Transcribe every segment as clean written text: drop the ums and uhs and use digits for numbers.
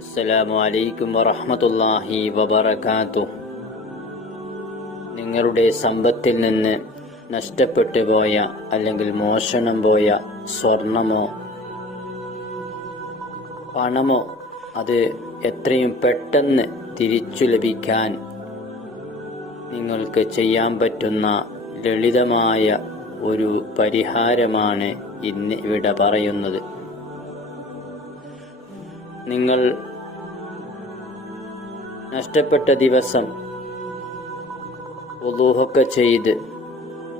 അസ്സലാമു അലൈക്കും വറഹ്മത്തുള്ളാഹി വബറകാതുഹു. നിങ്ങളുടെ സമ്പത്തിൽ നിന്ന് നഷ്ടപ്പെട്ടു പോയ അല്ലെങ്കിൽ മോഷണം പോയ സ്വർണമോ പണമോ അത് എത്രയും പെട്ടെന്ന് തിരിച്ചു ലഭിക്കാൻ നിങ്ങൾക്ക് ചെയ്യാൻ പറ്റുന്ന ലളിതമായ ഒരു പരിഹാരമാണ് ഇന്ന് ഇവിടെ പറയുന്നത്. നിങ്ങൾ നഷ്ടപ്പെട്ട ദിവസം വുളൂഹൊക്കെ ചെയ്ത്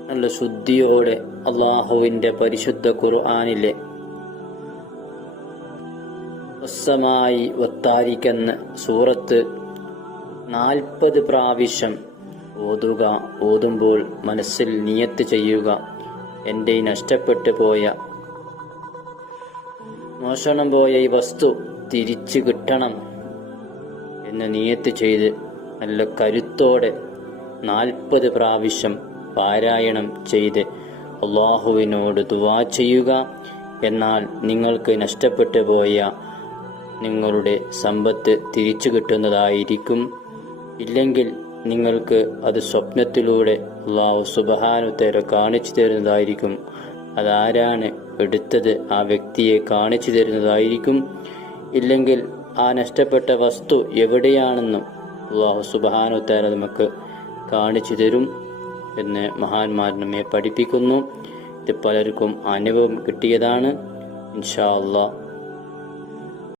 നല്ല ശുദ്ധിയോടെ അല്ലാഹുവിൻ്റെ പരിശുദ്ധ ഖുർആനിലെ വസ്സമായി വത്താരിക്കെന്ന സൂറത്ത് 40 പ്രാവശ്യം ഓതുമ്പോൾ മനസ്സിൽ നിയത്ത് ചെയ്യുക, എൻ്റെ നഷ്ടപ്പെട്ടു പോയ മോഷണം പോയ ഈ വസ്തു തിരിച്ചു കിട്ടണം എന്ന് നിയത്ത് ചെയ്ത് നല്ല കരുത്തോടെ 40 പ്രാവശ്യം പാരായണം ചെയ്ത് അല്ലാഹുവിനോട് ദുആ ചെയ്യുക. എന്നാൽ നിങ്ങൾക്ക് നഷ്ടപ്പെട്ടു പോയ നിങ്ങളുടെ സമ്പത്ത് തിരിച്ചു കിട്ടുന്നതായിരിക്കും. ഇല്ലെങ്കിൽ നിങ്ങൾക്ക് അത് സ്വപ്നത്തിലൂടെ അല്ലാഹു സുബ്ഹാനഹു തആല കാണിച്ചു തരുന്നതായിരിക്കും. അതാരാണ് എടുത്തത് ആ വ്യക്തിയെ കാണിച്ചു തരുന്നതായിരിക്കും. ഇല്ലെങ്കിൽ ആ നഷ്ടപ്പെട്ട വസ്തു എവിടെയാണെന്നും അല്ലാഹു സുബ്ഹാനഹു തആല നമുക്ക് കാണിച്ചു തരും എന്ന് മഹാന്മാർ നമ്മെ പഠിപ്പിക്കുന്നു. ഇത് പലർക്കും അനുഭവം കിട്ടിയതാണ്. ഇൻഷാ അല്ലാഹ്